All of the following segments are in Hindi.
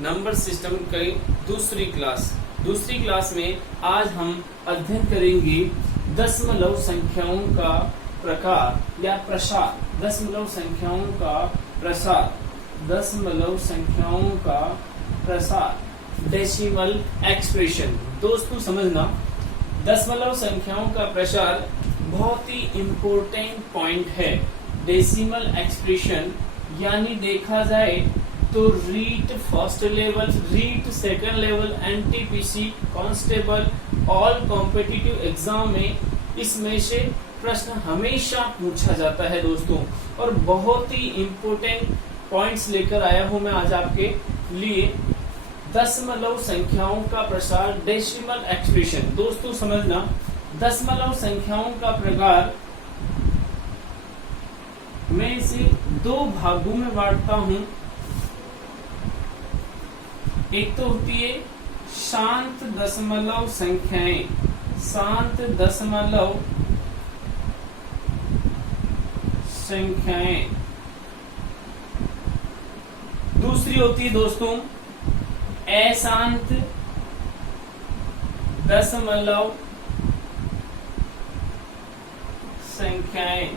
नंबर सिस्टम की दूसरी क्लास में आज हम अध्ययन करेंगे दशमलव संख्याओं का प्रकार या प्रसार। दशमलव संख्याओं का प्रसार डेसिमल एक्सप्रेशन। दोस्तों समझना, दशमलव संख्याओं का प्रसार बहुत ही इम्पोर्टेंट पॉइंट है। डेसिमल एक्सप्रेशन यानी देखा जाए तो REET first level, REET second level, NTPC, constable, all competitive exam में इसमें से प्रश्न हमेशा पूछा जाता है दोस्तों। और बहुत ही इम्पोर्टेंट पॉइंट्स लेकर आया हूं मैं आज आपके लिए। दशमलव संख्याओं का प्रसार डेसिमल एक्सप्रेशन। दोस्तों समझना, दशमलव संख्याओं का प्रकार मैं इसे दो भागों में बांटता हूं। एक तो होती है शांत दशमलव संख्याएं, शांत दशमलव संख्याएं। दूसरी होती है दोस्तों अशांत दशमलव संख्याएं।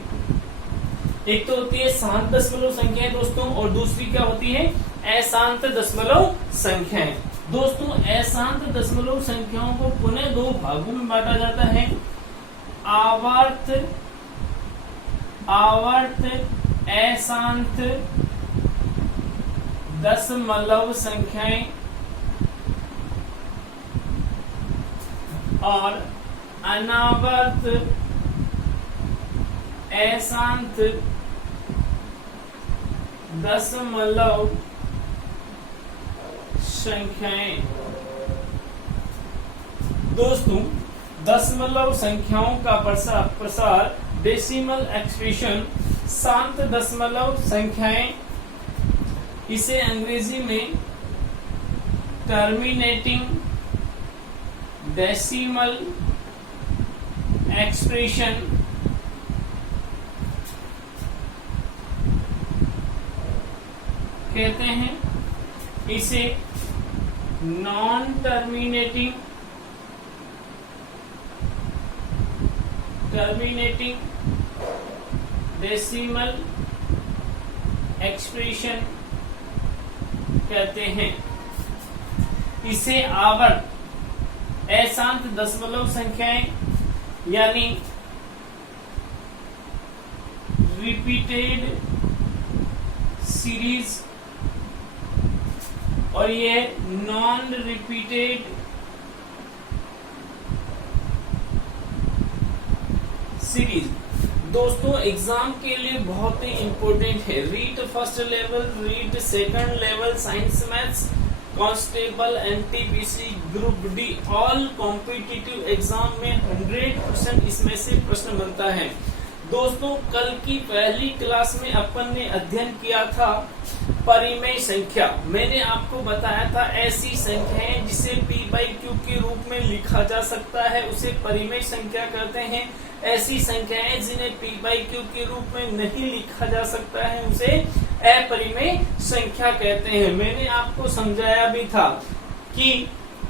एक तो होती है शांत दशमलव संख्याएं दोस्तों, और दूसरी क्या होती है अशांत दशमलव संख्याएं। दोस्तों अशांत दशमलव संख्याओं को पुनः दो भागों में बांटा जाता है। आवर्त अशांत दशमलव संख्याएं और अनावर्त अशांत दशमलव संख्याएं। दोस्तों दशमलव संख्याओं का प्रसार डेसिमल एक्सप्रेशन शांत दशमलव संख्याएं, इसे अंग्रेजी में टर्मिनेटिंग डेसिमल एक्सप्रेशन कहते हैं। इसे नॉन टर्मिनेटिंग डेसिमल एक्सप्रेशन कहते हैं। इसे आवर्त अशांत दशमलव संख्याएं यानी रिपीटेड सीरीज, और ये नॉन रिपीटेड सीरीज। दोस्तों एग्जाम के लिए बहुत ही इंपॉर्टेंट है। REET first level, REET second level, science maths, constable, NTPC, group D, all competitive exam में 100% इसमें से प्रश्न बनता है। दोस्तों कल की पहली क्लास में अपन ने अध्ययन किया था परिमेय संख्या। मैंने आपको बताया था ऐसी संख्याएं जिसे p/q के रूप में लिखा जा सकता है उसे परिमेय संख्या कहते हैं। ऐसी संख्याएं जिन्हें p/q के रूप में नहीं लिखा जा सकता है उसे अपरिमेय संख्या कहते हैं। मैंने आपको समझाया भी था कि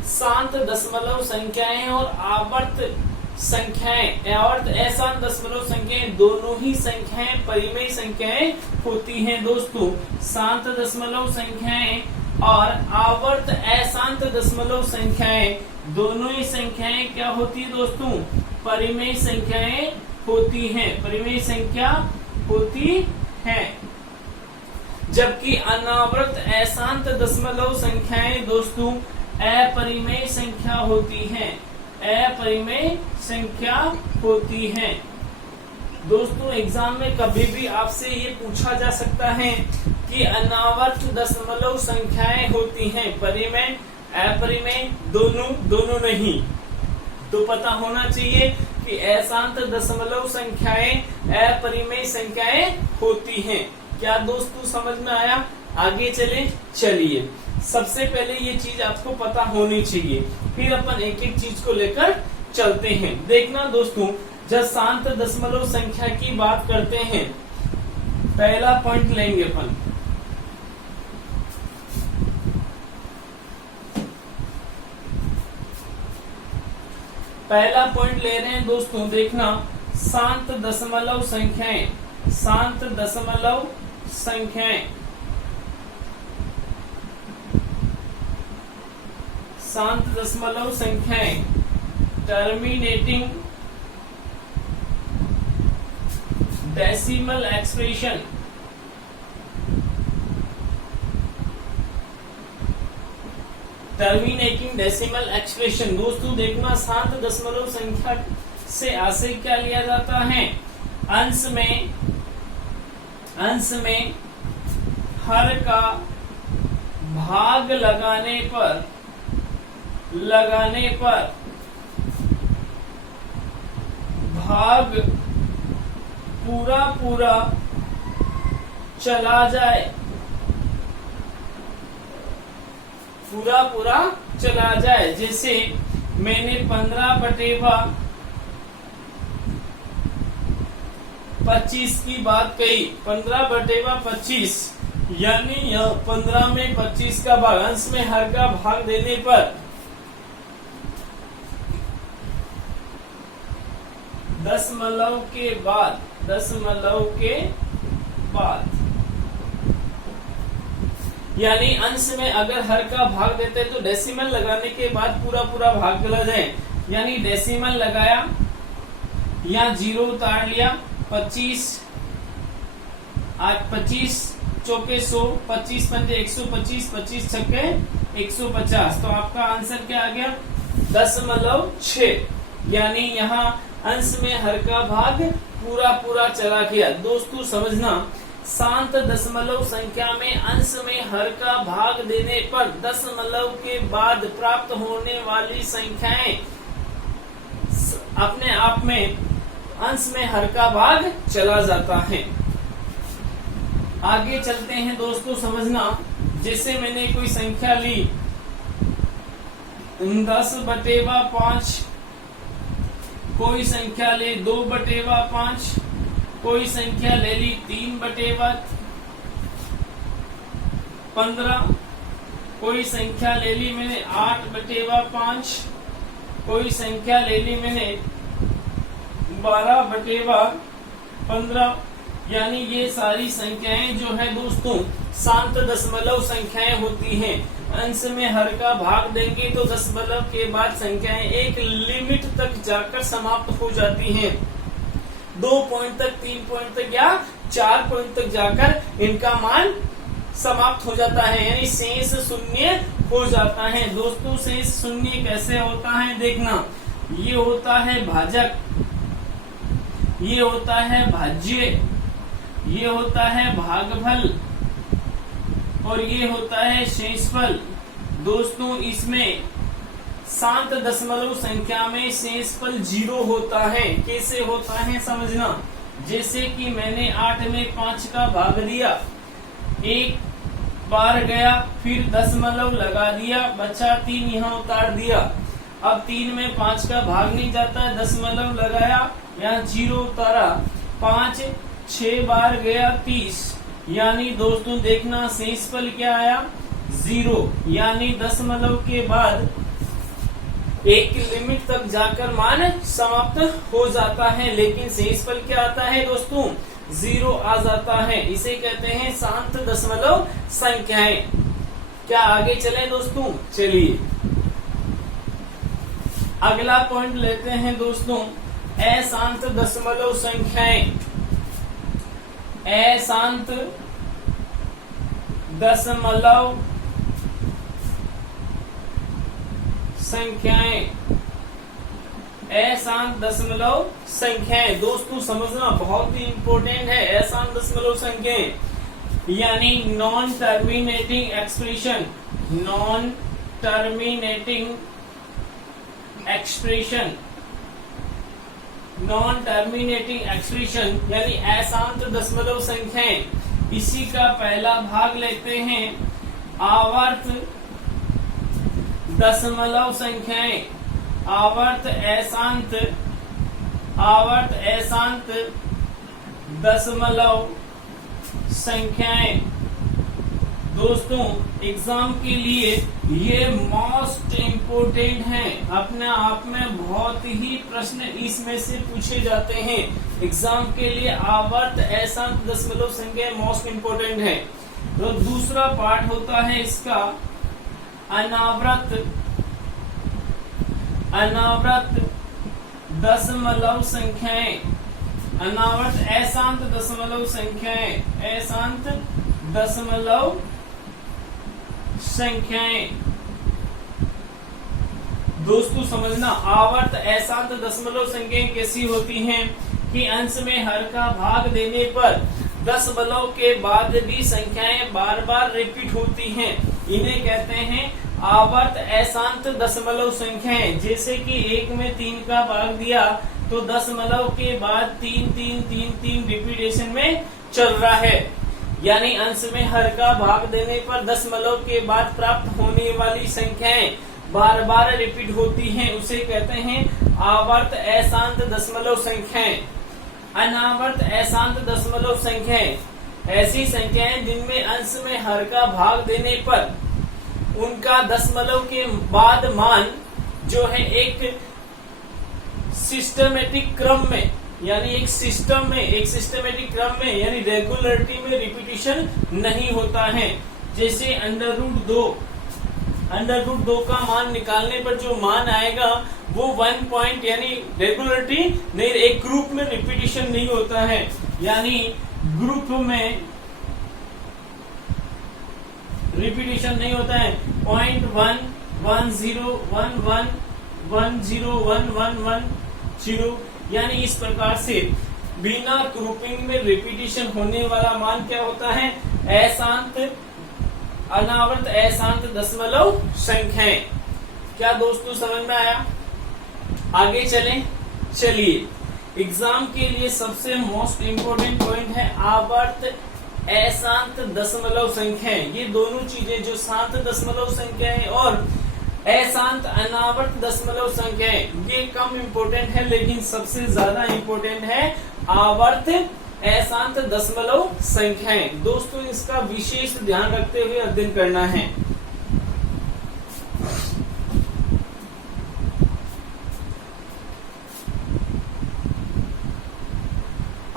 शांत दशमलव संख्याएं और आवर्त संख्याएं, आवर्त अशांत दशमलव संख्याएं, दोनों ही संख्याएं परिमेय संख्याएं होती हैं। दोस्तों शांत दशमलव संख्याएं और आवर्त अशांत दशमलव संख्याएं, दोनों ही संख्याएं क्या होती है दोस्तों? परिमेय संख्याएं होती हैं, परिमेय संख्या होती हैं। जबकि अनावर्त अशांत दशमलव संख्याएं दोस्तों अपरिमेय संख्या होती हैं, अपरिमेय संख्या होती हैं। दोस्तों एग्जाम में कभी भी आपसे ये पूछा जा सकता है कि अनावर्त दशमलव संख्याएं होती हैं, परिमेय अपरिमेय दोनों नहीं। तो पता होना चाहिए कि अशांत दशमलव संख्याएं अपरिमेय संख्याएं होती हैं। क्या दोस्तों समझ में आया? आगे चलिए सबसे पहले ये चीज आपको पता होनी चाहिए, फिर अपन एक एक चीज को लेकर चलते हैं। देखना दोस्तों, जब शांत दशमलव संख्या की बात करते हैं, पहला पॉइंट लेंगे अपन पहला पॉइंट ले रहे हैं दोस्तों, देखना शांत दशमलव संख्याएं, शांत दशमलव संख्याएं, शांत दशमलव संख्याएं, terminating decimal expression, terminating decimal expression. दोस्तों देखना शांत दशमलव संख्या से आशय क्या लिया जाता है, अंश में हर का भाग लगाने पर भाग पूरा चला जाए, पूरा चला जाए। जैसे मैंने 15/25 की बात कही, 15/25 यानी 15 में 25 का भाग, अंश में हर का भाग देने पर दशमलव के बाद यानी अंश में अगर हर का भाग देते तो डेसिमल लगाने के बाद पूरा भाग चला जाए। यानी डेसिमल लगाया या जीरो उतार लिया, 25 चौके 100, 25 पंजे 125, 25 छक्के 150। तो आपका आंसर क्या आ गया 0.6। यानी यहाँ अंश में हर का भाग पूरा चला गया। दोस्तों समझना, शांत दशमलव संख्या में अंश में हर का भाग देने पर दशमलव के बाद प्राप्त होने वाली संख्याएं अपने आप में अंश में हर का भाग चला जाता है। आगे चलते हैं दोस्तों, समझना, जैसे मैंने कोई संख्या ली 10/5, कोई संख्या ले 2/5, कोई संख्या ले ली 3/15, कोई संख्या ले ली मैंने 8/5, कोई संख्या ले ली मैंने 12/15। यानी ये सारी संख्याएं जो है दोस्तों शांत दशमलव संख्याएं होती हैं। अंश में हर का भाग देंगे तो दशमलव के बाद संख्याएं एक लिमिट तक जाकर समाप्त हो जाती हैं। 2 पॉइंट तक, 3 पॉइंट तक या 4 पॉइंट तक जाकर इनका मान समाप्त हो जाता है, यानी शेष शून्य हो जाता है। दोस्तों शेष शून्य कैसे होता है देखना, ये होता है भाजक, ये होता है भाज्य, ये होता है भागफल और ये होता है शेषफल। दोस्तों इसमें शांत दशमलव संख्या में शेषफल 0 होता है। कैसे होता है समझना, जैसे कि मैंने 8 में 5 का भाग दिया, एक बार गया, फिर दशमलव लगा दिया, बचा 3 यहाँ उतार दिया। अब 3 में 5 का भाग नहीं जाता, दशमलव लगाया, यहाँ 0 उतारा, 5 6 बार गया 30। यानी दोस्तों देखना शेषफल क्या आया 0। यानी दशमलव के बाद एक लिमिट तक जाकर मान समाप्त हो जाता है, लेकिन शेषफल क्या आता है दोस्तों 0 आ जाता है। इसे कहते हैं शांत दशमलव संख्याएं। क्या आगे चले दोस्तों, चलिए अगला पॉइंट लेते हैं दोस्तों, अशांत दशमलव संख्याएं। अशांत दशमलव संख्याएं, अशांत दशमलव संख्याएं। दोस्तों समझना बहुत ही इंपॉर्टेंट है। अशांत दशमलव संख्याएं यानी non terminating expression, non terminating expression, non terminating expression यानी अशांत दशमलव संख्याएं। इसी का पहला भाग लेते हैं आवर्त दशमलव संख्याएं, आवर्त अशांत दशमलव संख्याएं। दोस्तों एग्जाम के लिए ये मोस्ट इम्पोर्टेंट है, अपने आप में बहुत ही प्रश्न इसमें से पूछे जाते हैं एग्जाम के लिए। आवर्त अशांत दशमलव संख्या मोस्ट इम्पोर्टेंट है। तो दूसरा पार्ट होता है इसका अनावर्त दशमलव संख्याएं, अनावर्त अशांत दशमलव संख्याएं, अशांत दशमलव संख्याएं। दोस्तों समझना, आवर्त अशांत दशमलव संख्याएं कैसी होती हैं कि अंश में हर का भाग देने पर दशमलव के बाद भी संख्याएं बार बार रिपीट होती हैं, इन्हें कहते हैं आवर्त अशांत दशमलव संख्याएं। जैसे कि 1 में 3 का भाग दिया तो दशमलव के बाद 3 3 3 3 रिपीटेशन में चल रहा है, यानी अंश में हर का भाग देने पर दशमलव के बाद प्राप्त होने वाली संख्याएं बार बार रिपीट होती हैं, उसे कहते हैं आवर्त अशांत दशमलव संख्याएं। अनावर्त अशांत दशमलव संख्याएं ऐसी संख्याएं जिनमें अंश में हर का भाग देने पर उनका दशमलव के बाद मान जो है एक सिस्टमेटिक क्रम में, यानी एक सिस्टमेटिक क्रम में, यानी रेगुलरिटी में रिपीटिशन नहीं होता है। जैसे अंडर रूट 2 का मान निकालने पर जो मान आएगा वो 1 पॉइंट, यानी रेगुलरिटी नहीं, एक ग्रुप में रिपीटिशन नहीं होता है, यानी ग्रुप में रिपीटिशन नहीं होता है। 0.1 1 0 1 1 1 0 1 1 1 0, यानी इस प्रकार से बिना ग्रुपिंग में रिपीटिशन होने वाला मान क्या होता है? अनावर्त अशांत दशमलव संख्याएं। क्या दोस्तों समझ में आया? आगे चलिए एग्जाम के लिए सबसे मोस्ट इम्पोर्टेंट पॉइंट है आवर्त अशांत दशमलव संख्याएं। ये दोनों चीजें जो शांत दशमलव संख्याएं और अशांत अनावर्त दशमलव संख्याएं, ये कम इम्पोर्टेंट है, लेकिन सबसे ज्यादा इम्पोर्टेंट है आवर्त अशांत दशमलव संख्याएं। दोस्तों इसका विशेष ध्यान रखते हुए अध्ययन करना है।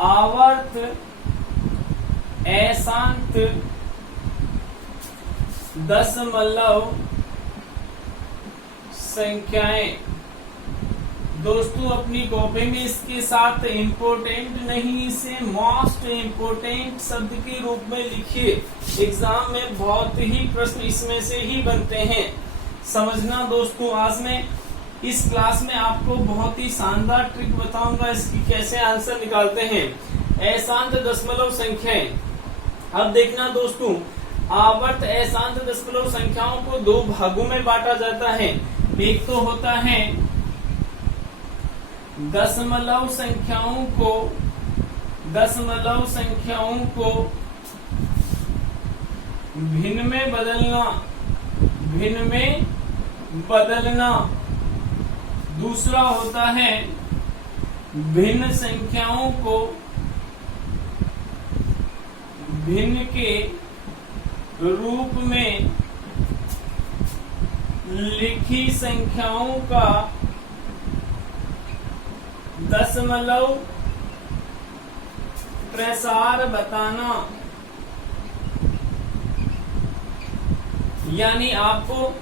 आवर्त अशांत दशमलव संख्याएं, दोस्तों अपनी कॉपी में इसके साथ इम्पोर्टेंट नहीं, इसे मोस्ट इम्पोर्टेंट शब्द के रूप में लिखिए। एग्जाम में बहुत ही प्रश्न इसमें से ही बनते हैं। समझना दोस्तों, आज मैं इस क्लास में आपको बहुत ही शानदार ट्रिक बताऊंगा इसकी कैसे आंसर निकालते हैं अशांत दशमलव संख्याएं। अब देखना दोस्तों, आवर्त अशांत दशमलव संख्याओं को 2 भागों में बांटा जाता है। एक तो होता है दशमलव संख्याओं को भिन्न में बदलना। दूसरा होता है भिन्न संख्याओं को भिन्न के रूप में लिखी संख्याओं का दशमलव प्रसार बताना। यानी आपको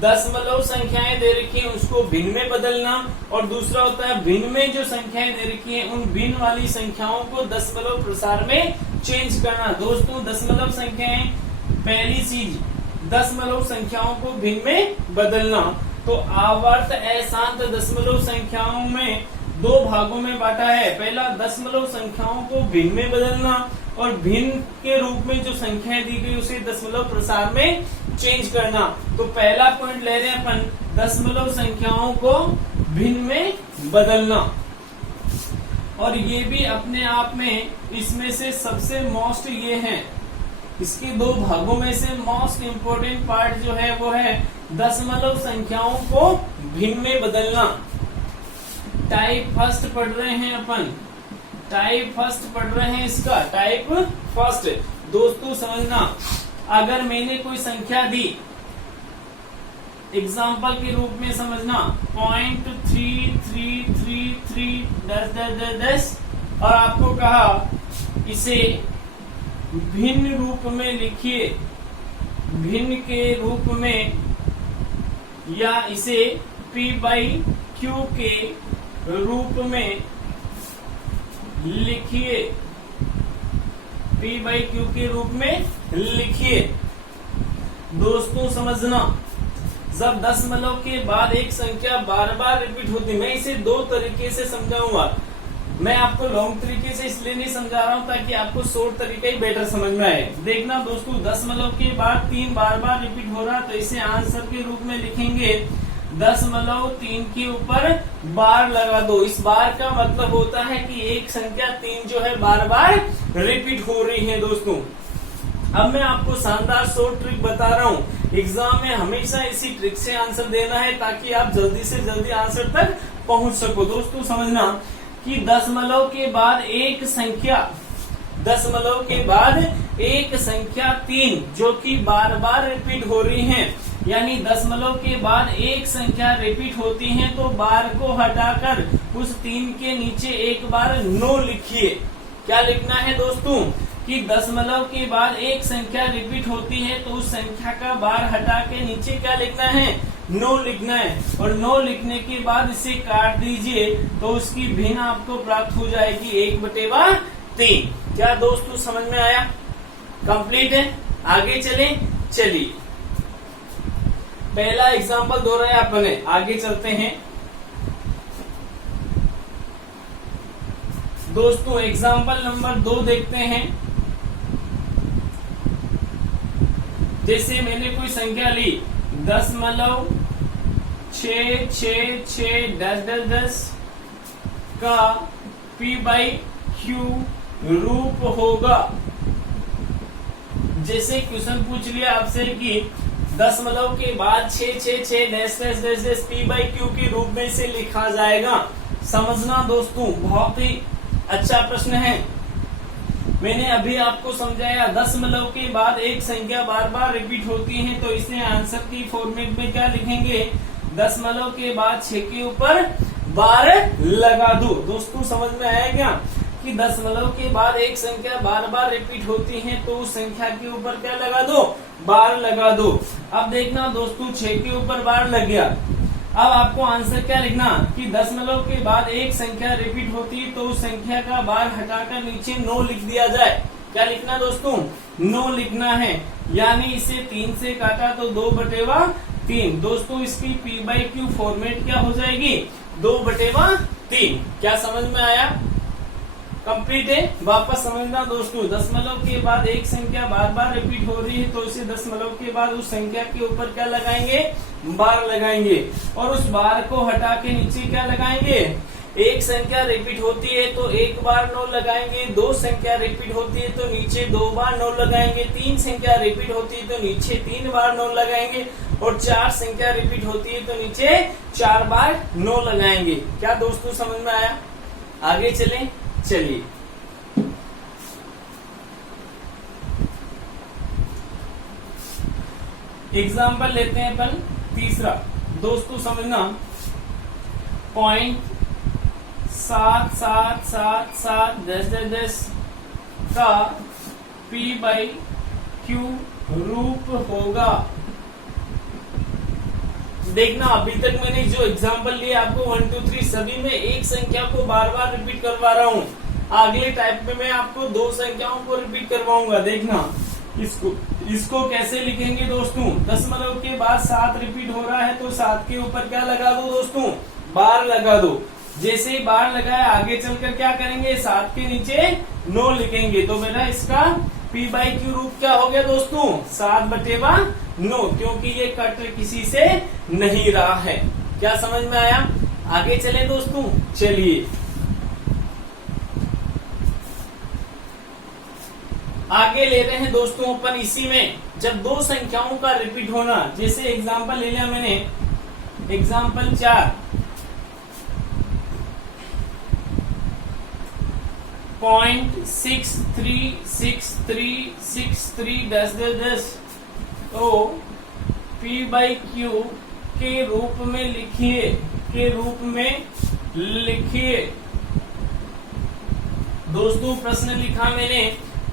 दशमलव संख्याएं दे रखी है उसको भिन्न में बदलना, और दूसरा होता है भिन्न में जो संख्याएं दे रखी है उन भिन्न वाली संख्याओं को दशमलव प्रसार में चेंज करना। दोस्तों दशमलव संख्याएं, पहली चीज दशमलव संख्याओं को भिन्न में बदलना। तो आवर्त अशांत दशमलव संख्याओं में 2 भागों में बांटा है। पहला दशमलव संख्याओं को भिन्न में बदलना, और भिन्न के रूप में जो संख्याएं दी गई उसे दशमलव प्रसार में चेंज करना। तो पहला पॉइंट ले रहे हैं अपन, दशमलव संख्याओं को भिन्न में बदलना। और ये भी अपने आप में इसमें से सबसे मोस्ट ये है, इसके 2 भागों में से मोस्ट इम्पोर्टेंट पार्ट जो है वो है दशमलव संख्याओं को भिन्न में बदलना। टाइप फर्स्ट पढ़ रहे हैं अपन, टाइप फर्स्ट पढ़ रहे हैं इसका, टाइप फर्स्ट। दोस्तों समझना, अगर मैंने कोई संख्या दी, एग्जाम्पल के रूप में समझना 0.3333 डैश डैश डैश डैश, और आपको कहा इसे भिन्न रूप में लिखिए, भिन्न के रूप में, या इसे P बाई Q के रूप में लिखिए, P बाई Q के रूप में लिखिए। दोस्तों समझना, जब दशमलव के बाद एक संख्या बार बार रिपीट होती, मैं इसे दो तरीके से समझाऊंगा। मैं आपको लॉन्ग तरीके से इसलिए नहीं समझा रहा हूं ताकि आपको शॉर्ट तरीका ही बेटर समझ में आए। देखना दोस्तों, दशमलव के बाद 3 बार बार रिपीट हो रहा, तो इसे आंसर के रूप में लिखेंगे 0.3 के ऊपर बार लगा दो। इस बार का मतलब होता है कि एक संख्या 3 जो है बार बार रिपीट हो रही है। दोस्तों अब मैं आपको शानदार शॉर्ट ट्रिक बता रहा हूँ। एग्जाम में हमेशा इसी ट्रिक से आंसर देना है ताकि आप जल्दी से जल्दी आंसर तक पहुंच सको। दोस्तों समझना कि दशमलव के बाद एक संख्या, दशमलव के बाद एक संख्या 3 जो कि बार बार रिपीट हो रही है, यानी दशमलव के बाद एक संख्या रिपीट होती है तो बार को हटाकर उस 3 के नीचे एक बार 9 लिखिए। क्या लिखना है दोस्तों कि दशमलव के बाद एक संख्या रिपीट होती है तो उस संख्या का बार हटा के नीचे क्या लिखना है, 9 लिखना है। और 9 लिखने के बाद इसे काट दीजिए तो उसकी भिन्न आपको प्राप्त हो जाएगी 1/3। क्या दोस्तों समझ में आया? कंप्लीट है। आगे चलिए पहला एग्जाम्पल दोहराया अपने, आगे चलते हैं। दोस्तों एग्जाम्पल नंबर 2 देखते हैं। जैसे मैंने कोई संख्या ली 0.666 डैश डैश डैश का P बाई Q रूप होगा। जैसे क्वेश्चन पूछ लिया आपसे कि दशमलव के बाद 666 dash dash dash dash P by Q के रूप में से लिखा जाएगा। समझना दोस्तों, बहुत ही अच्छा प्रश्न है। मैंने अभी आपको समझाया दशमलव के बाद एक संख्या बार बार रिपीट होती है तो इसे आंसर की फॉर्मेट में क्या लिखेंगे, दशमलव के बाद 6 के ऊपर बार लगा दो। दोस्तों समझ में आया क्या कि दशमलव के बाद एक संख्या बार बार रिपीट होती है तो उस संख्या के ऊपर क्या लगा दो, बार लगा दो। अब देखना दोस्तों 6 के ऊपर बार लग गया। अब आपको आंसर क्या लिखना कि दशमलव के बाद एक संख्या रिपीट होती है तो उस संख्या का बार हटाकर नीचे 9 लिख दिया जाए। क्या लिखना दोस्तों, 9 लिखना है। यानी इसे 3 से काटा तो 2/3। दोस्तों इसकी P बाई Q फॉर्मेट क्या हो जाएगी, 2/3। क्या समझ में आया? कंप्लीट है। वापस समझना दोस्तों, दशमलव के बाद एक संख्या बार बार रिपीट हो रही है तो इसे दशमलव के बाद उस संख्या के ऊपर क्या लगाएंगे, बार लगाएंगे। और उस बार को हटा के नीचे क्या लगाएंगे, एक संख्या रिपीट होती है तो एक बार 9 लगाएंगे, 2 संख्या रिपीट होती है तो नीचे 2 बार 9 लगाएंगे, 3 संख्या रिपीट होती है तो नीचे 3 बार 9 लगाएंगे, और 4 संख्या रिपीट होती है तो नीचे 4 बार 9 लगाएंगे। क्या दोस्तों समझ में आया? आगे चलिए एग्जाम्पल लेते हैं अपन तीसरा। दोस्तों समझना 0.7777 डैश डैश डैश का P बाई Q रूप होगा। देखना अभी तक मैंने जो एग्जाम्पल लिए आपको 1 2 3 सभी में एक संख्या को बार बार रिपीट करवा रहा हूँ। अगले टाइप में मैं आपको 2 संख्याओं को रिपीट करवाऊंगा। देखना इसको कैसे लिखेंगे दोस्तों, दशमलव के बाद 7 रिपीट हो रहा है तो 7 के ऊपर क्या लगा दो दोस्तों, बार लगा दो। जैसे ही बार लगाया आगे चलकर क्या करेंगे, 7 के नीचे 9 लिखेंगे तो मेरा इसका P बाई Q रूप क्या हो गया दोस्तों, 7/9, क्योंकि ये कट किसी से नहीं रहा है। क्या समझ में आया? आगे चले दोस्तों, चलिए आगे ले रहे हैं दोस्तों अपन इसी में। जब 2 संख्याओं का रिपीट होना, जैसे एग्जाम्पल ले लिया मैंने, एग्जाम्पल 4 0.636363 तो P बाई Q के रूप में लिखिए दोस्तों। प्रश्न लिखा मैंने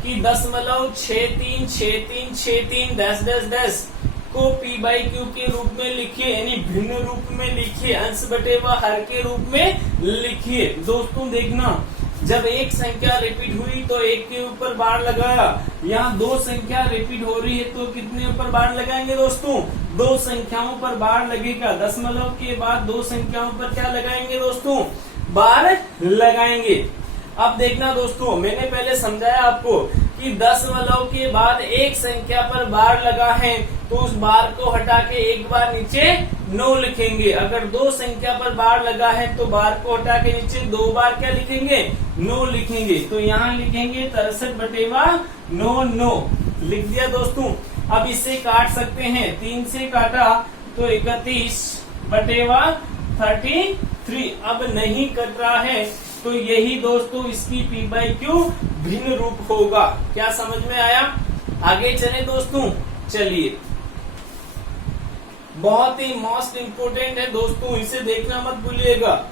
कि 0.636363 को P बाई Q के रूप में लिखिए, यानी भिन्न रूप में लिखिए, अंश बटेवा हर के रूप में लिखिए। दोस्तों देखना, जब एक संख्या रिपीट हुई तो एक के ऊपर बार लगाया, यहाँ दो संख्या रिपीट हो रही है तो कितने ऊपर बार लगाएंगे दोस्तों? दो संख्याओं पर बार लगेगा। दशमलव के बाद दो संख्याओं पर क्या लगाएंगे दोस्तों? बार लगाएंगे। अब देखना दोस्तों, मैंने पहले समझाया आपको कि दशमलव के बाद एक संख्या पर बार लगा है तो उस बार को हटा के एक बार नीचे 9 लिखेंगे। अगर दो संख्या पर बार लगा है तो बार को हटा के नीचे दो बार क्या लिखेंगे? 9 लिखेंगे। तो यहाँ लिखेंगे 63/9 लिख दिया दोस्तों। अब इससे काट सकते हैं, 3 से काटा तो 31/33। अब नहीं कट रहा है तो यही दोस्तों इसकी P बाई Q भिन्न रूप होगा। क्या समझ में आया? आगे चले दोस्तों, चलिए। बहुत ही मोस्ट इम्पोर्टेंट है दोस्तों, इसे देखना मत भूलिएगा।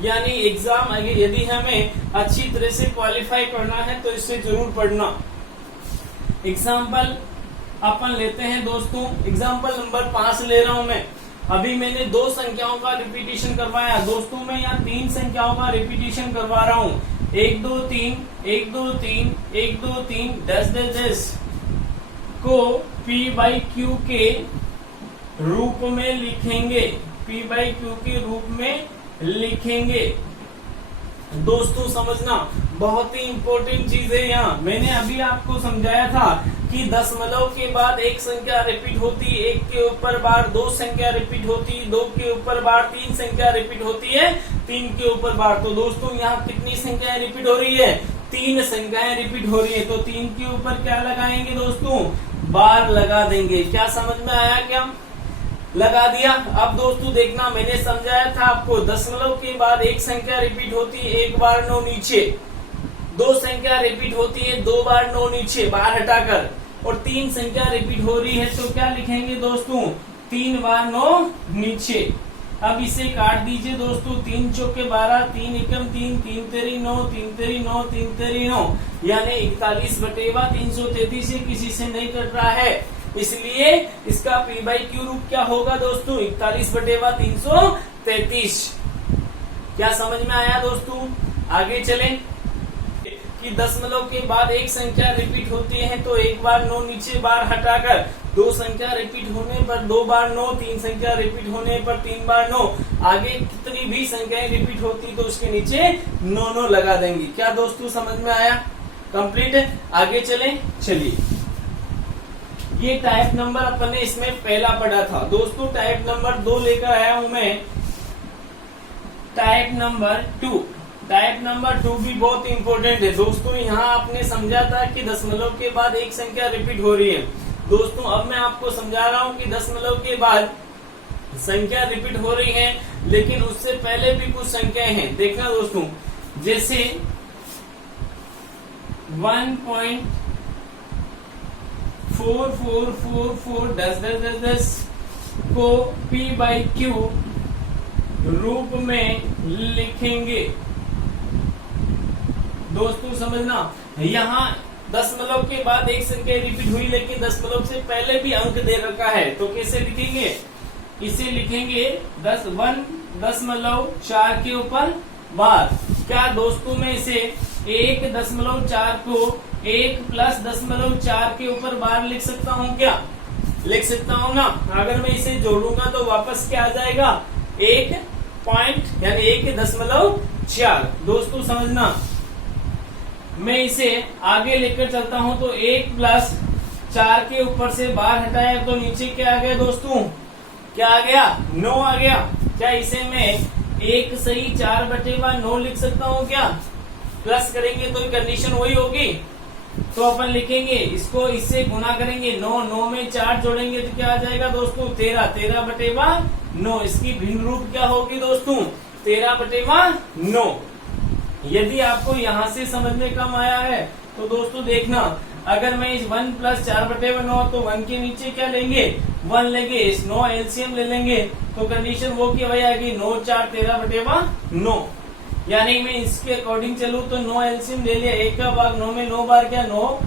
यानी एग्जाम यदि हमें अच्छी तरह से क्वालिफाई करना है तो इसे जरूर पढ़ना। एग्जाम्पल अपन लेते हैं दोस्तों, एग्जाम्पल नंबर 5 ले रहा हूं मैं। अभी मैंने दो संख्याओं का रिपीटेशन करवाया दोस्तों, मैं यहाँ 3 संख्याओं का रिपीटेशन करवा रहा हूँ। 1 2 3 1 2 3 1 2 3 10 को P बाई Q के रूप में लिखेंगे, P बाई Q के रूप में लिखेंगे। दोस्तों समझना, बहुत ही इंपॉर्टेंट चीज है। यहाँ मैंने अभी आपको समझाया था कि दशमलव के बाद एक संख्या रिपीट होती, एक के ऊपर बार दो संख्या रिपीट होती, दो के ऊपर बार 3 संख्या रिपीट होती है, 3 के ऊपर बार। तो दोस्तों यहाँ कितनी संख्याएं रिपीट हो रही है? 3 संख्याएं रिपीट हो रही है। तो 3 के ऊपर क्या लगाएंगे दोस्तों? बार लगा देंगे। क्या समझ में आया? क्या लगा दिया? अब दोस्तों देखना, मैंने समझाया था आपको, दशमलव के बाद एक संख्या रिपीट होती है, एक बार 9 नीचे, दो संख्या रिपीट होती है, 2 बार 9 नीचे बार हटाकर, और 3 संख्या रिपीट हो रही है तो क्या लिखेंगे दोस्तों? 3 बार 9 नीचे। अब इसे काट दीजिए दोस्तों, 3 चौके 12, 3 एकम 3, 3 तेरी 9, 3 तेरी 9, 3 तेरी 9, यानी 41/333 से किसी से नहीं कट रहा है, इसलिए इसका P बाई Q रूप क्या होगा दोस्तों? 41/333। क्या समझ में आया दोस्तों? आगे चलें कि दशमलव के बाद एक संख्या रिपीट होती है तो एक बार 9 नीचे बार हटाकर, दो संख्या रिपीट होने पर 2 बार 9, 3 संख्या रिपीट होने पर 3 बार 9, आगे कितनी भी संख्याएं रिपीट होती तो उसके नीचे 9 लगा देंगे। क्या दोस्तों समझ में आया? कंप्लीट है। आगे चलें, चलिए। ये टाइप नंबर अपन ने इसमें पहला पढ़ा था दोस्तों। टाइप नंबर 2 लेकर आया हूं मैं, टाइप नंबर 2। टाइप नंबर 2 भी बहुत इंपॉर्टेंट है दोस्तों। यहाँ आपने समझा था कि दशमलव के बाद एक संख्या रिपीट हो रही है दोस्तों। अब मैं आपको समझा रहा हूँ कि दशमलव के बाद संख्या रिपीट हो रही है, लेकिन उससे पहले भी कुछ संख्याएं हैं। देखना दोस्तों, जैसे 1.4444 को P बाई Q रूप में लिखेंगे। दोस्तों समझना, यहाँ दशमलव के बाद एक संख्या रिपीट हुई, लेकिन दशमलव से पहले भी अंक दे रखा है, तो कैसे लिखेंगे? इसे लिखेंगे 1.4 के ऊपर बार। क्या दोस्तों मैं इसे 1.4 को 1 + 0.4 के ऊपर बार लिख सकता हूँ? क्या लिख सकता हूँ ना? अगर मैं इसे जोड़ूंगा तो वापस क्या आ जाएगा? 1 पॉइंट यानी 1.4। दोस्तों समझना, मैं इसे आगे लेकर चलता हूं तो 1 + 4 के ऊपर से बार हटाया तो नीचे क्या आ गया दोस्तों? क्या आ गया? 9 आ गया। क्या इसे मैं 1 सही 4/9 लिख सकता हूं? क्या प्लस करेंगे तो कंडीशन वही होगी, तो अपन लिखेंगे इसको, इससे गुना करेंगे 9 में 4 जोड़ेंगे तो क्या आ जाएगा दोस्तों? 13 13/9। इसकी भिन्न रूप क्या होगी दोस्तों? 13/9। यदि आपको यहां से समझ में कम आया है तो दोस्तों देखना, अगर मैं इस 1 प्लस 4/9 तो 1 के नीचे क्या लेंगे 1 लेंगे, इस 9 एलसीएम ले लेंगे तो कंडीशन वो की वही आएगी 9 4 13/9। यानी मैं इसके अकॉर्डिंग चलूं तो 9 एलसीएम ले लिया, 1 का भाग 9 में 9 बार क्या 9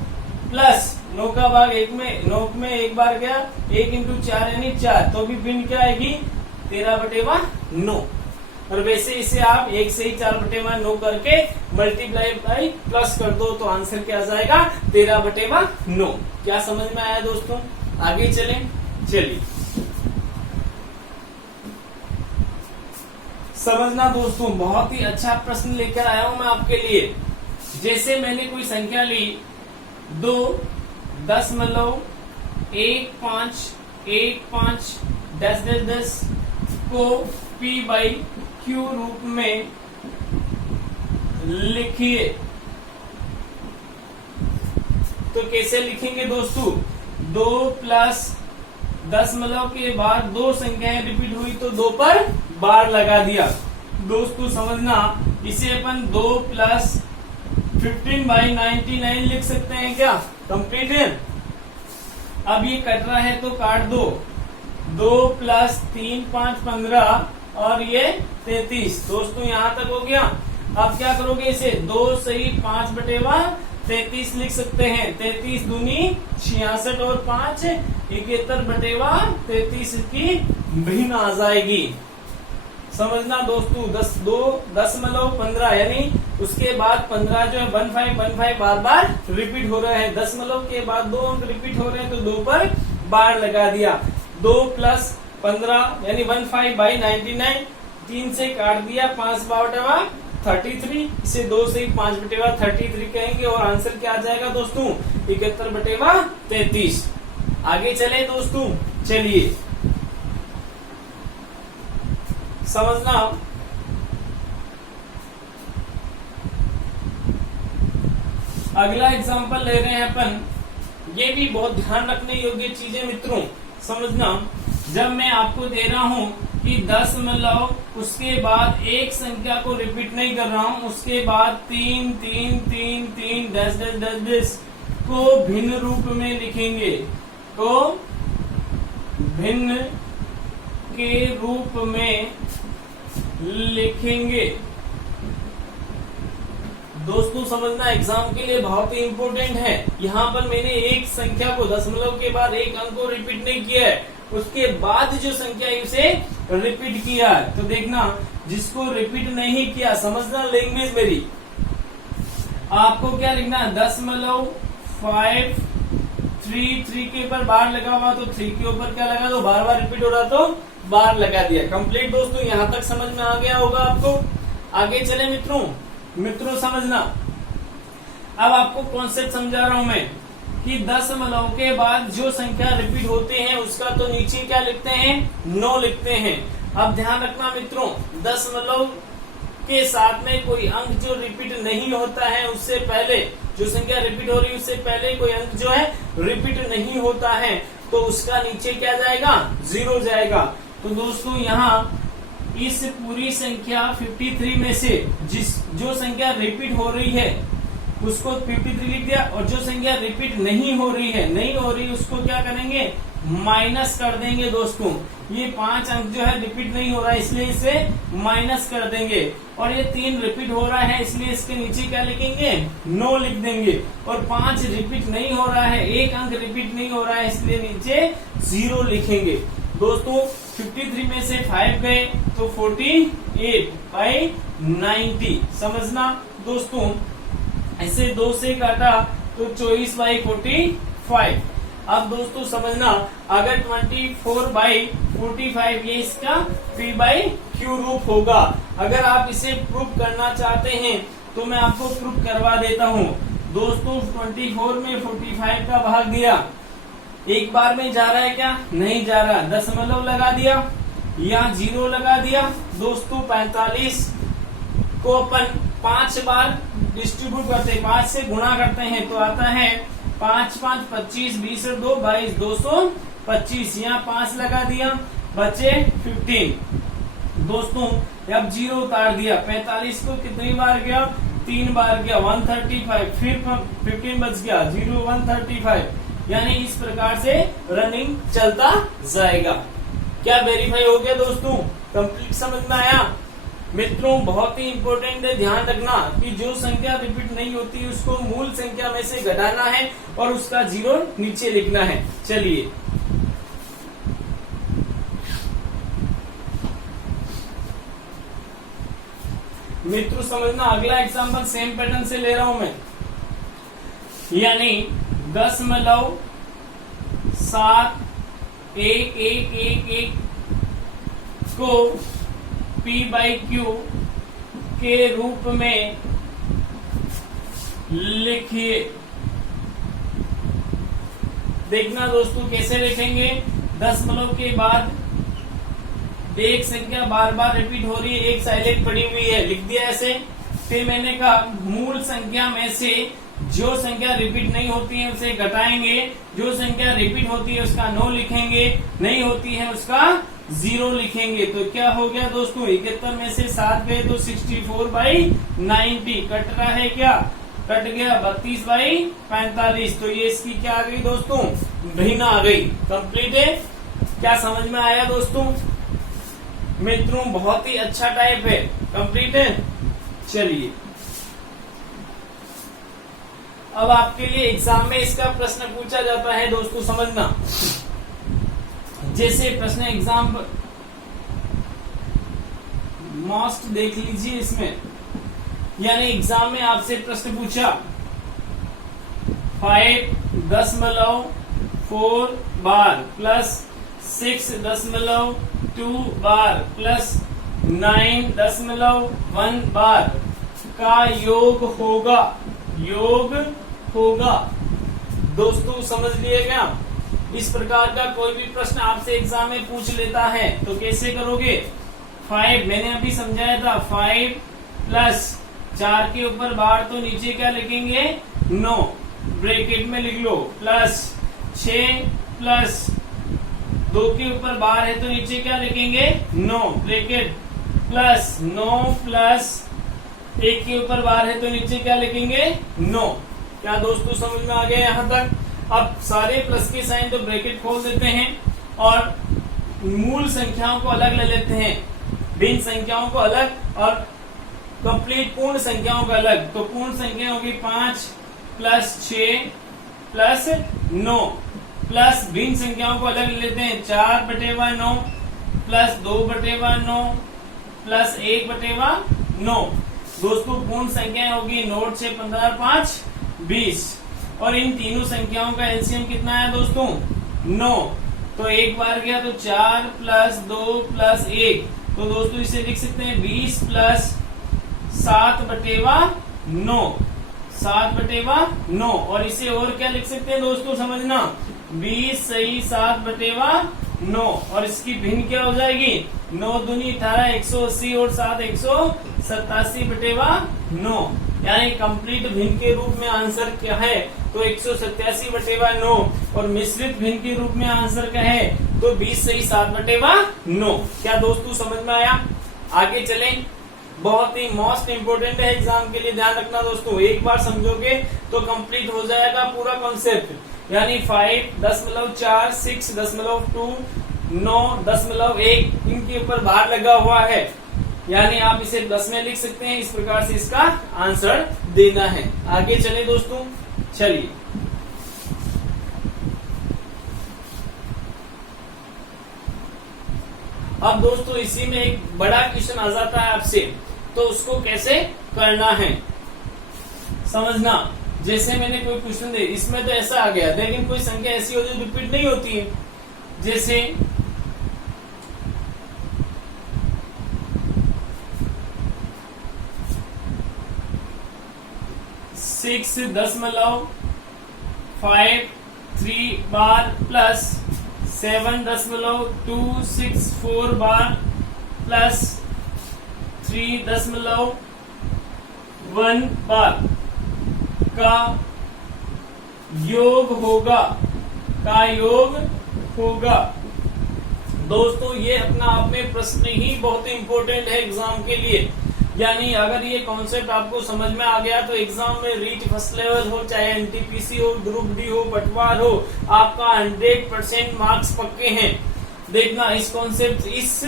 प्लस 9 का भाग 1 में 9 में 1 बार गया 1 इंटू 4 यानी 4, तो भी भिन्न क्या आएगी 13/9। और वैसे इसे आप 1 से ही 4/9 करके मल्टीप्लाई बाई प्लस कर दो तो आंसर क्या आ जाएगा 13/9। क्या समझ में आया दोस्तों? आगे चलें, चलिए समझना दोस्तों, बहुत ही अच्छा प्रश्न लेकर आया हूं मैं आपके लिए। जैसे मैंने कोई संख्या ली 2 दशमलव 1 5 1 5 10 को P बाई Q रूप में लिखिए। तो कैसे लिखेंगे दोस्तों? 2 प्लस दशमलव के बाद 2 संख्याएं रिपीट हुई तो 2 पर बार लगा दिया। दोस्तों समझना, इसे अपन 2 प्लस 15/99 लिख सकते हैं क्या? कंप्लीट है। अब ये कट रहा है तो काट दो, 2 प्लस 3 5 15 और ये 33। दोस्तों यहाँ तक हो गया। अब क्या करोगे, इसे 2 सही 5/33 लिख सकते हैं। 33 दूनी 66 और 5 71/33 की भिन्न आ जाएगी। समझना दोस्तों, 2.15 यानी उसके बाद 15 जो है 15 बार बार रिपीट हो रहे हैं। दशमलव के बाद 2 अंक रिपीट हो रहे हैं तो 2 पर बार लगा दिया। 2 प्लस 15 यानी 15/99, 3 से काट दिया 5/33, इसे 2 से 5/33 कहेंगे और आंसर क्या आ जाएगा दोस्तों 71/33। आगे चले दोस्तों, चलिए समझना, अगला एग्जांपल ले रहे हैं अपन। ये भी बहुत ध्यान रखने योग्य चीजें मित्रों। समझना, जब मैं आपको दे रहा हूं कि दशमलव उसके बाद एक संख्या को रिपीट नहीं कर रहा हूं, उसके बाद 3 3 3 3 10 को भिन्न रूप में लिखेंगे, को भिन्न के रूप में लिखेंगे। दोस्तों समझना, एग्जाम के लिए बहुत ही इंपॉर्टेंट है। यहाँ पर मैंने एक संख्या को दशमलव के बाद एक अंक को रिपीट नहीं किया है, उसके बाद जो संख्या है उसे रिपीट किया है। तो देखना, जिसको रिपीट नहीं किया, समझना लैंग्वेज मेरी, आपको क्या लिखना है 0.533 के ऊपर बार लगा हुआ तो 3 के ऊपर क्या लगा दो, बार बार रिपीट हो रहा तो बार लगा दिया। कंप्लीट दोस्तों, यहाँ तक समझ में आ गया होगा आपको। आगे चले मित्रों समझना, अब आपको कॉन्सेप्ट समझा रहा हूं मैं कि दशमलव के बाद जो संख्या रिपीट होते हैं उसका तो नीचे क्या लिखते हैं 9 लिखते हैं। अब ध्यान रखना मित्रों, दशमलव के साथ में कोई अंक जो रिपीट नहीं होता है, उससे पहले जो संख्या रिपीट हो रही है उससे पहले कोई अंक जो है रिपीट नहीं होता है तो उसका नीचे क्या जाएगा 0 जाएगा। तो दोस्तों यहाँ इस पूरी संख्या 53 में से जो संख्या रिपीट हो रही है उसको 53 लिख दिया, और जो संख्या रिपीट नहीं हो रही उसको क्या करेंगे माइनस कर देंगे। दोस्तों ये 5 अंक जो है रिपीट नहीं हो रहा है इसलिए इसे माइनस कर देंगे, और ये 3 रिपीट हो रहा है इसलिए इसके नीचे क्या लिखेंगे 9 लिख देंगे, और 5 रिपीट नहीं हो रहा है, एक अंक रिपीट नहीं हो रहा है इसलिए नीचे 0 लिखेंगे। दोस्तों 53 में से 5 गए तो 48/90। समझना दोस्तों, ऐसे 2 से काटा तो 24/45। अब दोस्तों समझना, अगर 24/45 ये इसका P/Q रूप होगा। अगर आप इसे प्रूफ करना चाहते हैं तो मैं आपको प्रूफ करवा देता हूँ। दोस्तों 24 में 45 का भाग दिया, एक बार में जा रहा है क्या, नहीं जा रहा, दशमलव लगा दिया या 0 लगा दिया। दोस्तों 45 को अपन 5 बार डिस्ट्रीब्यूट करते हैं, 5 से गुणा करते हैं तो आता है 5 5 25 20 और 2 22 225। यहाँ 5 लगा दिया, बचे 15। दोस्तों अब 0 उतार दिया, 45 को कितनी बार गया, 3 बार गया, 135, फिर 15 बच गया, 0 135, यानी इस प्रकार से रनिंग चलता जाएगा। क्या वेरीफाई हो गया दोस्तों? कंप्लीट समझ में आया? मित्रों बहुत ही इंपॉर्टेंट है, ध्यान रखना कि जो संख्या रिपीट नहीं होती उसको मूल संख्या में से घटाना है और उसका 0 नीचे लिखना है। चलिए मित्रों समझना, अगला एग्जांपल सेम पैटर्न से ले रहा हूं मैं, यानी 10.71111 को P/Q के रूप में लिखिए। देखना दोस्तों कैसे लिखेंगे, दशमलव के बाद एक संख्या बार बार रिपीट हो रही है, एक साइलेंट पड़ी हुई है, लिख दिया ऐसे। फिर मैंने कहा मूल संख्या में से जो संख्या रिपीट नहीं होती है उसे घटाएंगे, जो संख्या रिपीट होती है उसका 9 लिखेंगे, नहीं होती है उसका 0 लिखेंगे। तो क्या हो गया दोस्तों, 71 में से 7 गए तो 64/90 कट रहा है, क्या कट गया, 32/45। तो ये इसकी क्या आ गई दोस्तों, भिन्न आ गई। कंप्लीट है, क्या समझ में आया दोस्तों? मित्रों बहुत ही अच्छा टाइप है, कंप्लीट है। चलिए अब आपके लिए एग्जाम में इसका प्रश्न पूछा जाता है दोस्तों, समझना। जैसे प्रश्न एग्जाम मोस्ट देख लीजिए इसमें, यानी एग्जाम में आपसे प्रश्न पूछा 5.4 बार प्लस 6.2 बार प्लस 9.1 बार का योग होगा, योग होगा। दोस्तों समझ लिए क्या? इस प्रकार का कोई भी प्रश्न आपसे एग्जाम में पूछ लेता है तो कैसे करोगे, 5 मैंने अभी समझाया था, 5 प्लस 4 के ऊपर बार तो नीचे क्या लिखेंगे, 9 ब्रैकेट में लिख लो, प्लस 6 प्लस 2 के ऊपर बार है तो नीचे क्या लिखेंगे, 9 ब्रैकेट, प्लस 9 प्लस 1 के ऊपर बार है तो नीचे क्या लिखेंगे, 9। क्या दोस्तों समझ में आ गया यहाँ तक? अब सारे प्लस के साइन तो ब्रैकेट खोल देते हैं और मूल संख्याओं को अलग ले लेते हैं, भिन्न संख्याओं को अलग और कंप्लीट पूर्ण संख्याओं का अलग। तो पूर्ण संख्या होगी 5 प्लस 6 प्लस 9, प्लस भिन्न संख्याओं को अलग ले लेते हैं, 4/9 प्लस 2/9 प्लस 1/9। दोस्तों पूर्ण संख्या होगी, नोट से 15 5 20, और इन तीनों संख्याओं का एलसीएम कितना है दोस्तों, 9। तो एक बार गया तो 4 प्लस 2 प्लस 1, तो दोस्तों इसे लिख सकते हैं 20 प्लस 7/9, 7/9। और इसे और क्या लिख सकते हैं दोस्तों, समझना, 20 सही 7/9, और इसकी भिन्न क्या हो जाएगी, 9 दूनी 18, 180 और 7 187/9, यानी कंप्लीट भिन्न के रूप में आंसर क्या है, तो 187/9, और मिश्रित भिन्न के रूप में आंसर क्या है, तो 20 सही 7/9। क्या दोस्तों समझ में आया? आगे चलें, बहुत ही मोस्ट इंपोर्टेंट है एग्जाम के लिए, ध्यान रखना दोस्तों, एक बार समझोगे तो कंप्लीट हो जाएगा पूरा कॉन्सेप्ट। यानी 5.4 6.2 9.1 इनके ऊपर भार लगा हुआ है, यानी आप इसे 10 में लिख सकते हैं। इस प्रकार से इसका आंसर देना है। आगे चले दोस्तों, चलिए अब दोस्तों इसी में एक बड़ा क्वेश्चन आ जाता है आपसे, तो उसको कैसे करना है समझना। जैसे मैंने कोई क्वेश्चन दे, इसमें तो ऐसा आ गया, लेकिन कोई संख्या ऐसी होती है रिपीट नहीं होती है, जैसे 6.53 बार प्लस 7.264 बार प्लस 3.1 बार का योग होगा, का योग होगा। दोस्तों ये अपना आप में प्रश्न ही बहुत इंपॉर्टेंट है एग्जाम के लिए। यानी अगर ये कॉन्सेप्ट आपको समझ में आ गया तो एग्जाम में रीट फर्स्ट लेवल हो, चाहे एनटीपीसी हो, ग्रुप डी हो, पटवार हो, आपका 100% मार्क्स पक्के हैं। देखना इस कॉन्सेप्ट, इस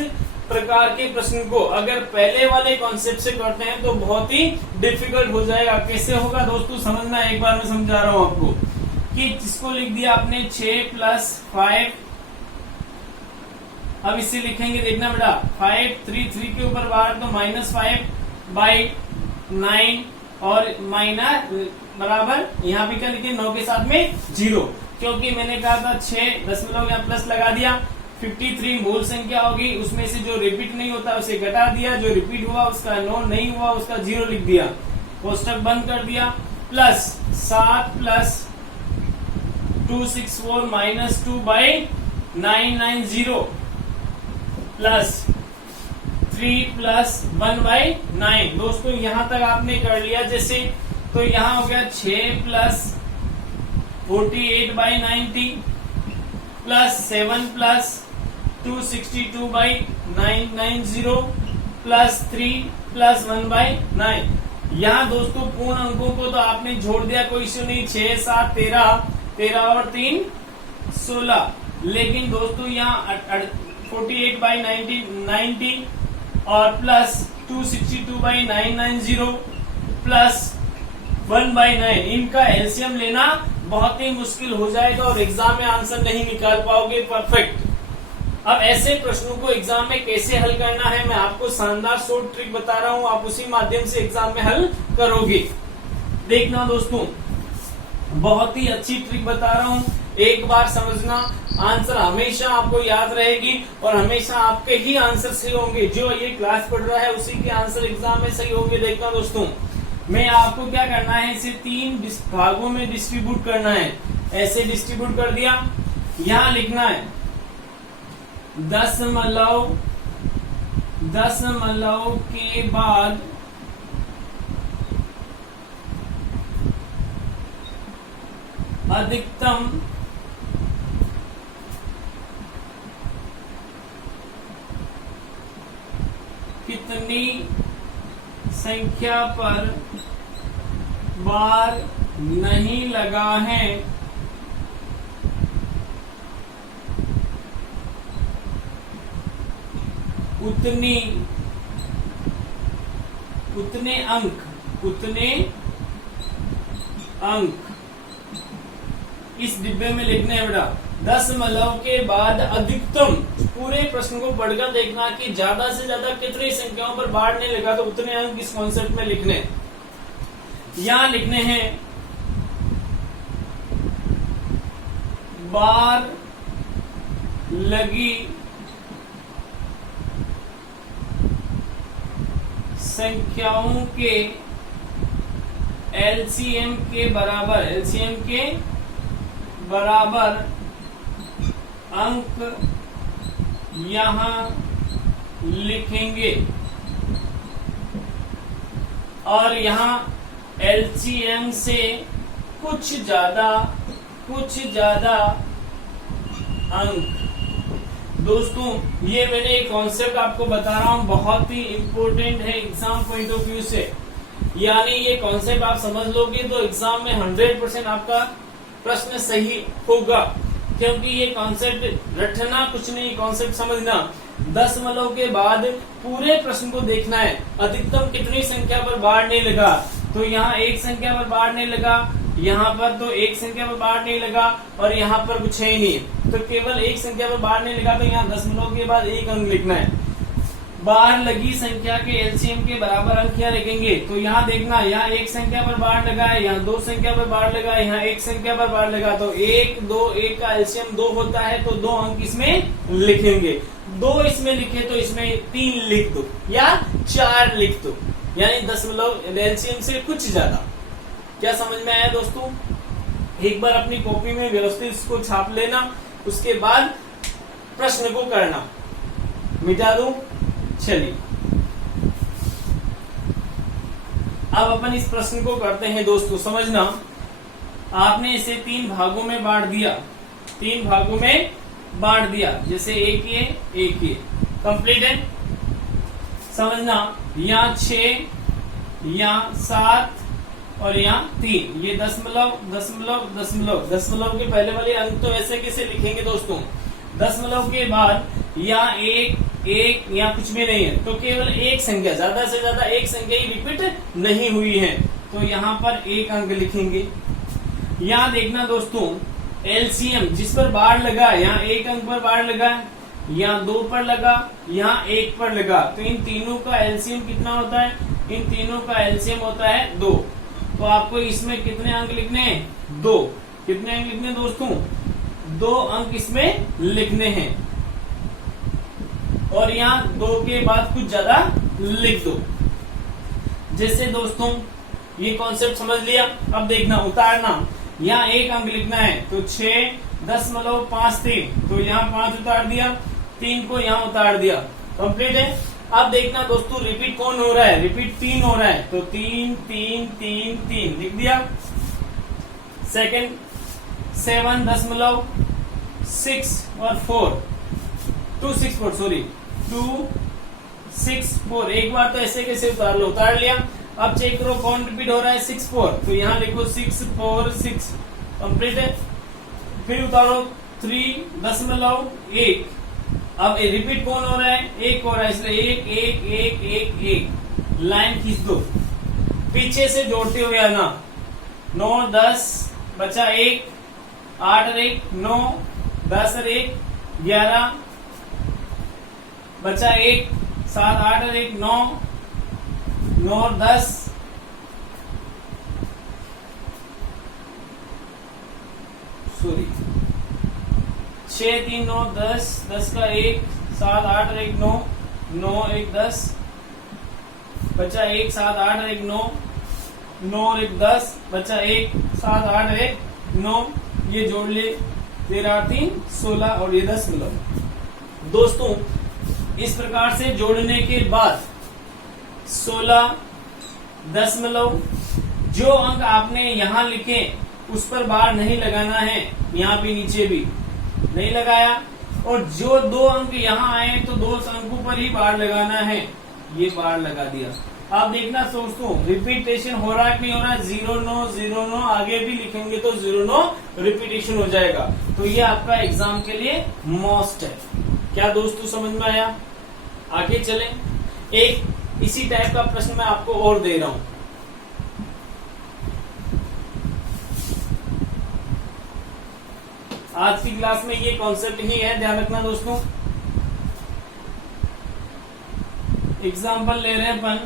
प्रकार के प्रश्न को अगर पहले वाले कॉन्सेप्ट से करते हैं तो बहुत ही डिफिकल्ट हो जाएगा। कैसे होगा दोस्तों समझना, एक बार मैं समझा रहा हूं आपको कि जिसको लिख दिया आपने 6 + 5, अब इसे लिखेंगे, देखना बेटा 5 3 के ऊपर बार तो -5/9 और माइनस बराबर यहाँ पे क्या लिखे 9 के साथ में 0, क्योंकि मैंने कहा था 6 दशमलव यहाँ प्लस लगा दिया। 53 मूल संख्या होगी, उसमें से जो रिपीट नहीं होता उसे घटा दिया, जो रिपीट हुआ उसका 9 नहीं हुआ उसका 0 लिख दिया, कोष्टक बंद कर दिया। Plus 7 + 264 - 2/990 plus 3 + 1/9। दोस्तों यहां तक आपने कर लिया जैसे, तो यहां हो गया 6 + 48/90 प्लस 7 + 262/990 प्लस 3 + 1/9। यहाँ दोस्तों पूर्ण अंकों को तो आपने जोड़ दिया, कोई इश्यू नहीं, 6 7 13 और 3 16। लेकिन दोस्तों यहाँ 48/90 और प्लस 262/990 प्लस 1/9, इनका एलसीएम लेना बहुत ही मुश्किल हो जाएगा और एग्जाम में आंसर नहीं निकाल पाओगे परफेक्ट। अब ऐसे प्रश्नों को एग्जाम में कैसे हल करना है मैं आपको शानदार शॉर्ट ट्रिक बता रहा हूं, आप उसी माध्यम से एग्जाम में हल करोगे। देखना दोस्तों, बहुत ही अच्छी ट्रिक बता रहा हूं, एक बार समझना, आंसर हमेशा आपको याद रहेगी और हमेशा आपके ही आंसर सही होंगे। जो ये क्लास पढ़ रहा है उसी के आंसर एग्जाम में सही होंगे। देखना दोस्तों, मैं आपको क्या करना है, इसे 3 भागों में डिस्ट्रीब्यूट करना है। ऐसे डिस्ट्रीब्यूट कर दिया, यहां लिखना है दशमलव के बाद अधिकतम कितनी संख्या पर बार नहीं लगा है, उतने अंक इस डिब्बे में लिखने हैं बेटा। दशमलव के बाद अधिकतम, पूरे प्रश्न को पढ़कर देखना कि ज्यादा से ज्यादा कितनी संख्याओं पर बार नहीं लगा, तो उतने अंक इस कॉन्सेप्ट में लिखने। यहां लिखने हैं बार लगी संख्याओं के एलसीएम के बराबर अंक यहां लिखेंगे और यहां एलसीएम से कुछ ज्यादा अंक। दोस्तों ये मैंने एक कॉन्सेप्ट आपको बता रहा हूं, बहुत ही इंपॉर्टेंट है एग्जाम पॉइंट ऑफ व्यू से। यानी ये कॉन्सेप्ट आप समझ लोगे तो एग्जाम में 100% आपका प्रश्न सही होगा, क्योंकि ये कॉन्सेप्ट रटना कुछ नहीं, कॉन्सेप्ट समझना। दशमलव के बाद पूरे प्रश्न को देखना है, अधिकतम कितनी संख्या पर बार नहीं लगा, तो यहाँ एक संख्या पर बार नहीं लगा, यहाँ पर तो एक संख्या पर बार नहीं लगा और यहाँ पर कुछ है ही नहीं, तो केवल एक संख्या पर बार नहीं लगा, तो यहाँ दशमलव के बाद एक अंक लिखना है। बार लगी संख्या के एलसीएम के बराबर अंक क्या लिखेंगे, तो यहाँ देखना, यहाँ एक संख्या पर बार लगा है, यहाँ 2 संख्या पर बार लगा है, यहाँ एक संख्या पर बार लगा, तो 1 2 1 का एलसीएम 2 होता है, तो 2 अंक इसमें लिखेंगे। 2 इसमें लिखे तो इसमें 3 लिख दो या 4 लिख दो, यानी दशमलव एलसीएम से कुछ ज्यादा। क्या समझ में आया दोस्तों? एक बार अपनी कॉपी में व्यवस्थित इसको छाप लेना, उसके बाद प्रश्न को करना। मिटा दो, चलिए अब अपन इस प्रश्न को करते हैं। दोस्तों समझना, आपने इसे 3 भागों में बांट दिया, 3 भागों में बांट दिया, जैसे एक ये कंप्लीट है। समझना, यहाँ 6, यहाँ 7 और यहाँ 3, ये दशमलव दशमलव दशमलव। दशमलव के पहले वाले अंक तो ऐसे कैसे लिखेंगे दोस्तों, दशमलव के बाद यहाँ एक यहाँ कुछ भी नहीं है, तो केवल एक संख्या, ज्यादा से ज्यादा एक संख्या ही रिपीट नहीं हुई है, तो यहाँ पर एक अंक लिखेंगे। यहाँ देखना दोस्तों, एलसीएम जिस पर बार लगा, यहाँ एक अंक पर बार लगा, यहाँ 2 पर लगा, यहाँ 1 पर लगा, तो इन तीनों का एलसीएम कितना होता है, इन तीनों का एलसीएम होता है 2। तो आपको इसमें कितने अंक लिखने हैं, 2। कितने अंक लिखने हैं दोस्तों, 2 अंक इसमें लिखने हैं। और यहाँ 2 के बाद कुछ ज्यादा लिख दो। जैसे दोस्तों ये कॉन्सेप्ट समझ लिया, अब देखना उतारना, यहाँ एक अंक लिखना है, तो 6.53, तो यहाँ 5 उतार दिया, 3 को यहाँ उतार दिया, कंप्लीट है। अब देखना दोस्तों रिपीट कौन हो रहा है, रिपीट 3 हो रहा है, तो 3 3 3 3 लिख दिया। सेकंड 7.6 और 4, 264 सॉरी 264, एक बार तो ऐसे कैसे उतार लो, उतार लिया। अब चेक करो कौन रिपीट हो रहा है, 64, तो यहाँ लिखो 646, कंप्लीट है। फिर उतारो 3.1, अब रिपीट कौन हो रहा है, 1 हो रहा है, इसलिए 1 1 1 1 1, लाइन खींच दो, पीछे से जोड़ते हुए आना। 9 10 बचा 1, 8 और 1 9, 10 और 1 11 बचा 1, 7 8 और 1 9, 9 और 10 सॉरी 6 3 9 10, 10 का 1, 7 8 और 1 9, 9 1 10 बचा 1, 7 8 और 1 9, 9 और 1 10 बचा 1, 7 8 और 1 9, ये जोड़ ले 13 3 16 और ये 10 मिला। दोस्तों इस प्रकार से जोड़ने के बाद 16 दशमलव, जो अंक आपने यहाँ लिखे उस पर बार नहीं लगाना है, यहाँ भी नीचे भी नहीं लगाया, और जो 2 अंक यहाँ आए तो 2 अंकों पर ही बार लगाना है, ये बार लगा दिया। आप देखना दोस्तों रिपीटेशन हो रहा है कि नहीं हो रहा है, 0 9 0 9, आगे भी लिखेंगे तो 0 9 रिपीटेशन हो जाएगा। तो ये आपका एग्जाम के लिए मस्ट है। क्या दोस्तों समझ में आया? आगे चलें, एक इसी टाइप का प्रश्न मैं आपको और दे रहा हूं। आज की क्लास में ये कॉन्सेप्ट ही है, ध्यान रखना दोस्तों। एग्जाम्पल ले रहे हैं अपन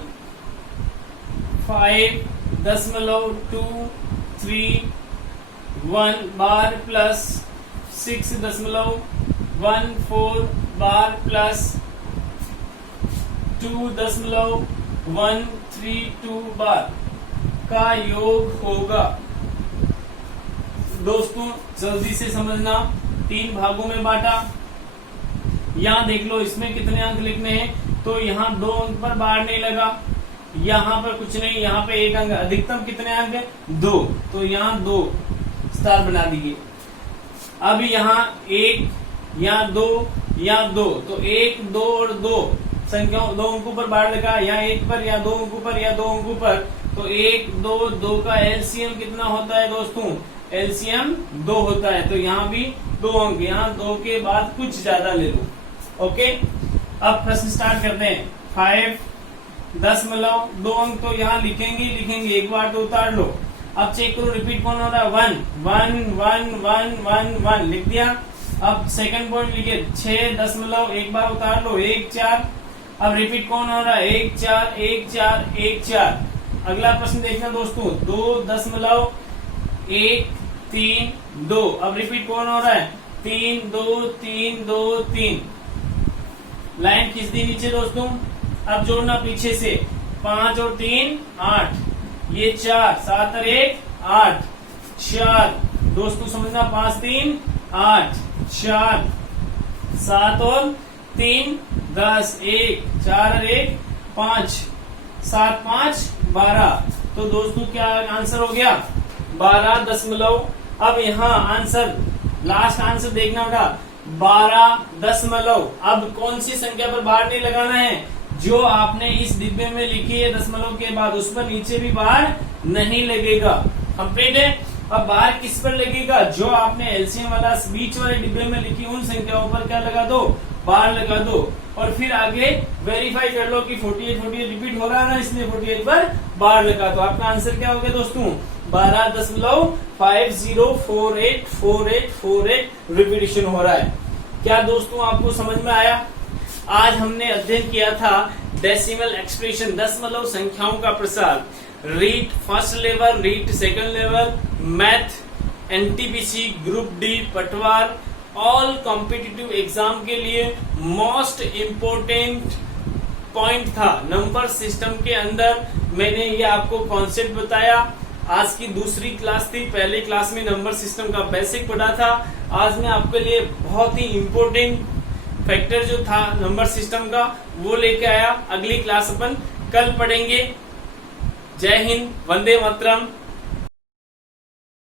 5.231 बार प्लस 6.14 बार प्लस 2.132 बार का योग होगा। दोस्तों जल्दी से समझना, 3 भागों में बांटा। यहाँ देख लो इसमें कितने अंक लिखने हैं, तो यहाँ 2 अंक पर बार नहीं लगा, यहाँ पर कुछ नहीं, यहाँ पे 1 अंक, अधिकतम कितने अंक है 2, तो यहाँ 2 स्टार बना दिए। अब यहाँ 1, यहाँ 2, यहाँ 2, तो 1 2 और 2 संख्या 2 अंकों पर बार लगा, यहाँ 1 पर या 2 अंकों पर या 2 अंकों पर, तो 1 2 2 का एलसीएम कितना होता है दोस्तों, एलसीएम 2 होता है, तो यहाँ भी 2 अंक, यहाँ 2 के बाद कुछ ज्यादा ले लो। ओके, अब प्रश्न स्टार्ट करते हैं। 5.2 अंक तो यहाँ लिखेंगे, एक बार तो उतार लो। अब चेक करो रिपीट कौन हो रहा है, 1 1 1 1 1 1 लिख दिया। अब सेकंड पॉइंट लिखिए 6 एक बार उतार लो, 1 4। अब रिपीट कौन हो रहा है, 1 4 1 4 1 4। अगला प्रश्न देखना दोस्तों, 2.132। अब रिपीट कौन हो रहा है, 3 2 3 2 3। लाइन खींच दी नीचे दोस्तों। अब जोड़ना पीछे से, 5 और 3 8, ये 4, 7 और 1 8 4। दोस्तों समझना, 5 3 8 4, 7 और 3 10, 1 4 और 1 5, 7 5 12। तो दोस्तों क्या आंसर हो गया, 12 दशमलव। अब यहाँ आंसर, लास्ट आंसर देखना होगा, 12 अब कौन सी संख्या पर बाहर नहीं लगाना है, जो आपने इस डिब्बे में लिखी है दशमलव के बाद उस पर नीचे भी बाहर नहीं लगेगा। कंप्लीट है। अब बाहर किस पर लगेगा, जो आपने एलसीएम वाला बीच वाले डिब्बे में लिखी उन संख्याओं पर क्या लगा दो, बाहर लगा दो। और फिर आगे वेरीफाई कर लो कि 48 रिपीट हो रहा है ना, इसलिए 48 पर बाहर लगा दो। आपका आंसर क्या हो गया दोस्तों, 12.50484848 रिपीटेशन हो रहा है। क्या दोस्तों आपको समझ में आया? आज हमने अध्ययन किया था डेसिमल एक्सप्रेशन, दशमलव संख्याओं का प्रसार, REET first level, REET second level, math, NTPC, group D, Patwar, all competitive exam के लिए मोस्ट इम्पोर्टेंट पॉइंट था। नंबर सिस्टम के अंदर मैंने ये आपको कॉन्सेप्ट बताया। आज की दूसरी क्लास थी, पहली क्लास में नंबर सिस्टम का बेसिक पढ़ा था। आज मैं आपके लिए बहुत ही इम्पोर्टेंट फैक्टर जो था नंबर सिस्टम का वो लेके आया। अगली क्लास अपन कल पढ़ेंगे। जय हिंद, वंदे मातरम।